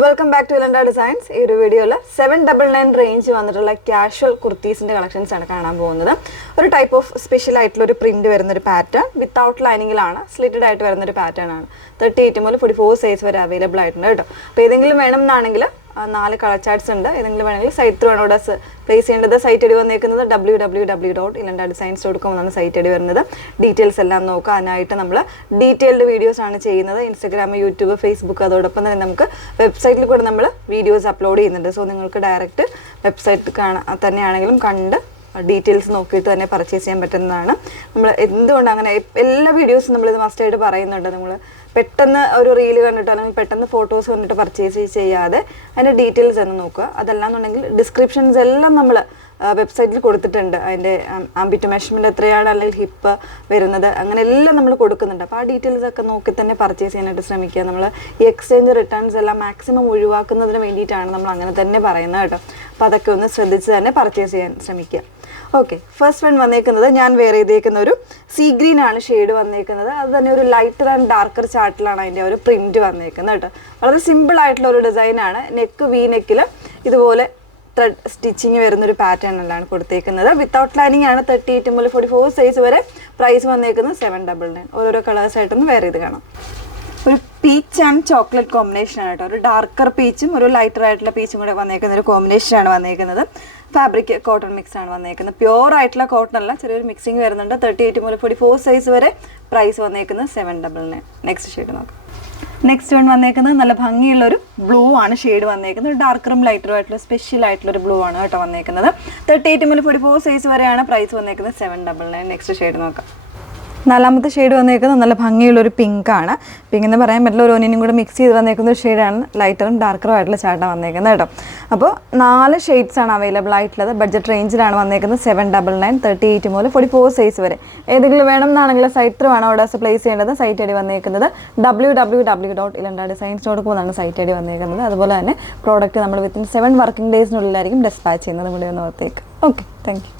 Welcome back to Ilanda designs. ഈ ഒരു വീഡിയോയിൽ 799 റേഞ്ച് വന്നിട്ടുള്ള കാഷ്വൽ കുർത്തീസിൻ്റെ കളക്ഷൻസ് ആണ് കാണാൻ പോകുന്നത്. ഒരു ടൈപ്പ് ഓഫ് സ്പെഷ്യൽ ആയിട്ടുള്ള ഒരു പ്രിന്റ് വരുന്നൊരു പാറ്റേൺ വിത്തൗട്ട് ലൈനിങ്ങിലാണ്, സ്ലിറ്റഡ് ആയിട്ട് വരുന്നൊരു പാറ്റേൺ ആണ്. 38 മുതൽ 44 സൈസ് വരെ അവൈലബിൾ ആയിട്ടുണ്ട് കേട്ടോ. അപ്പോൾ ഏതെങ്കിലും വേണം എന്നാണെങ്കിൽ 4 കളർ ചാർട്ട്സ് ഉണ്ട്. ഏതെങ്കിലും വേണമെങ്കിൽ സൈറ്റ് ത്രൂ ആണ് ഇവിടെ പ്ലേസ് ചെയ്യേണ്ടത്. സൈറ്റ് ഐ ഡി വന്നേക്കുന്നത് www.ilandadesigns.com എന്നാണ് സൈറ്റ് ഐ ഡി വരുന്നത്. ഡീറ്റെയിൽസ് എല്ലാം നോക്കുക. അതിനായിട്ട് നമ്മൾ ഡീറ്റെയിൽഡ് വീഡിയോസ് ആണ് ചെയ്യുന്നത്. ഇൻസ്റ്റാഗ്രാം, യൂട്യൂബ്, ഫേസ്ബുക്ക്, അതോടൊപ്പം തന്നെ നമുക്ക് വെബ്സൈറ്റിൽ കൂടെ നമ്മൾ വീഡിയോസ് അപ്ലോഡ് ചെയ്യുന്നുണ്ട്. സോ നിങ്ങൾക്ക് ഡയറക്റ്റ് വെബ്സൈറ്റ് തന്നെയാണെങ്കിലും കണ്ട് ഡീറ്റെയിൽസ് നോക്കിയിട്ട് തന്നെ പർച്ചേസ് ചെയ്യാൻ പറ്റുന്നതാണ്. നമ്മൾ എന്തുകൊണ്ട് അങ്ങനെ എല്ലാ വീഡിയോസും നമ്മളിത് മസ്റ്റായിട്ട് പറയുന്നുണ്ട്. നമ്മൾ പെട്ടെന്ന് ഒരു റീല് കണ്ടിട്ടോ അല്ലെങ്കിൽ പെട്ടെന്ന് ഫോട്ടോസ് കണ്ടിട്ട് പർച്ചേസ് ചെയ്യാതെ അതിൻ്റെ ഡീറ്റെയിൽസ് തന്നെ നോക്കുക. അതല്ലാന്നുണ്ടെങ്കിൽ ഡിസ്ക്രിപ്ഷൻസ് എല്ലാം നമ്മൾ വെബ്സൈറ്റിൽ കൊടുത്തിട്ടുണ്ട്. അതിൻ്റെ ആംബിറ്റ് മെഷർമെൻറ്റ് എത്രയാണ്, അല്ലെങ്കിൽ ഹിപ്പ് വരുന്നത്, അങ്ങനെ എല്ലാം നമ്മൾ കൊടുക്കുന്നുണ്ട്. അപ്പോൾ ആ ഡീറ്റെയിൽസ് ഒക്കെ നോക്കി തന്നെ പർച്ചേസ് ചെയ്യാനായിട്ട് ശ്രമിക്കുക. നമ്മൾ ഈ എക്സ്ചേഞ്ച് റിട്ടേൺസ് എല്ലാം മാക്സിമം ഒഴിവാക്കുന്നതിന് വേണ്ടിയിട്ടാണ് നമ്മൾ അങ്ങനെ തന്നെ പറയുന്നത് കേട്ടോ. അപ്പോൾ അതൊക്കെ ഒന്ന് ശ്രദ്ധിച്ച് തന്നെ പർച്ചേസ് ചെയ്യാൻ ശ്രമിക്കുക. ഓക്കെ, ഫസ്റ്റ് വൺ വന്നേക്കുന്നത് ഞാൻ വെയർ ചെയ്തേക്കുന്ന ഒരു സീ ഗ്രീൻ ആണ് ഷെയ്ഡ് വന്നേക്കുന്നത്. അത് തന്നെ ഒരു ലൈറ്റർ ആൻഡ് ഡാർക്കർ ചാർട്ടിലാണ് അതിൻ്റെ ഒരു പ്രിന്റ് വന്നേക്കുന്നത് കേട്ടോ. വളരെ സിമ്പിൾ ആയിട്ടുള്ള ഒരു ഡിസൈനാണ്. നെക്ക് വി നെക്കിൽ ഇതുപോലെ ത്രെഡ് സ്റ്റിച്ചിങ് വരുന്നൊരു പാറ്റേണിലാണ് കൊടുത്തേക്കുന്നത്. വിത്തൗട്ട് ലൈനിങ് ആണ്. 38 മുതൽ 44 സൈസ് വരെ. പ്രൈസ് വന്നേക്കുന്നത് 799. ഓരോരോ കളേഴ്സായിട്ടൊന്ന് വെയർ ചെയ്ത് കാണാം. ഒരു പീച്ച് ആൻഡ് ചോക്ലേറ്റ് കോമ്പിനേഷൻ ആണ് കേട്ടോ. ഒരു ഡാർക്കർ പീച്ചും ഒരു ലൈറ്റർ ആയിട്ടുള്ള പീച്ചും കൂടെ വന്നേക്കുന്ന ഒരു കോമ്പിനേഷനാണ് വന്നേക്കുന്നത്. ഫാബ്രിക് കോട്ടൺ മിക്സ് ആണ് വന്നേക്കുന്നത്. പ്യോർ ആയിട്ടുള്ള കോട്ടൺ അല്ല, ചെറിയൊരു മിക്സിങ് വരുന്നുണ്ട്. 38 മുതൽ 44 സൈസ് വരെ. പ്രൈസ് വന്നേക്കുന്നത് 799. നെക്സ്റ്റ് ഷെയ്ഡ് നോക്കാം. നെക്സ്റ്റ് വൺ വന്നേക്കുന്നത് നല്ല ഭംഗിയുള്ളൊരു ബ്ലൂ ആണ് ഷെയ്ഡ് വന്നേക്കുന്നത്. ഒരു ഡാർക്കറും ലൈറ്ററും ആയിട്ടുള്ള സ്പെഷ്യൽ ആയിട്ടുള്ളൊരു ബ്ലൂ ആണ് കേട്ടോ വന്നേക്കുന്നത്. 38 മുതൽ 44 സൈസ് വരെയാണ്. പ്രൈസ് വന്നേക്കുന്നത് 799. നെക്സ്റ്റ് ഷെയ്ഡ് നോക്കാം. നാലാമത്തെ ഷെയ്ഡ് വന്നേക്കുന്നത് നല്ല ഭംഗിയുള്ളൊരു പിങ്ക് ആണ്. പിങ്ക് എന്ന് പറയാൻ പറ്റില്ല, ഒരു ഒന്നിനും കൂടെ മിക്സ് ചെയ്ത് വന്നേക്കുന്ന ഒരു ഷെയ്ഡാണ്. ലൈറ്ററും ഡാർക്കറും ആയിട്ടുള്ള ചാർട്ടാണ് വന്നേക്കുന്നത് കേട്ടോ. അപ്പോൾ 4 ഷെയ്ഡ്സ് ആണ് അവൈലബിൾ ആയിട്ടുള്ളത്. ബഡ്ജറ്റ് റേഞ്ചിലാണ് വന്നേക്കുന്നത് 799. 38 മുതൽ 44 സൈസ് വരെ. ഏതെങ്കിലും വേണം എന്നാണെങ്കിൽ സൈറ്റ് ത്രൂ ആണ് ഓർഡേഴ്സ് പ്ലേസ് ചെയ്യേണ്ടത്. സൈറ്റ് ഐ ഡി വന്നേക്കുന്നത് www.ilandadesigns.com എന്നാണ് സൈറ്റ് ഐ ഡി വന്നേക്കുന്നത്. അതുപോലെ തന്നെ പ്രോഡക്റ്റ് നമ്മൾ വിത്തിൻ 7 വർക്കിംഗ് ഡേയ്സിനുള്ളിലായിരിക്കും ഡിസ്പാച്ച് ചെയ്യുന്നത്. ഇവിടെ ഒന്ന് ഓർത്തേക്ക്. Okay, thank you.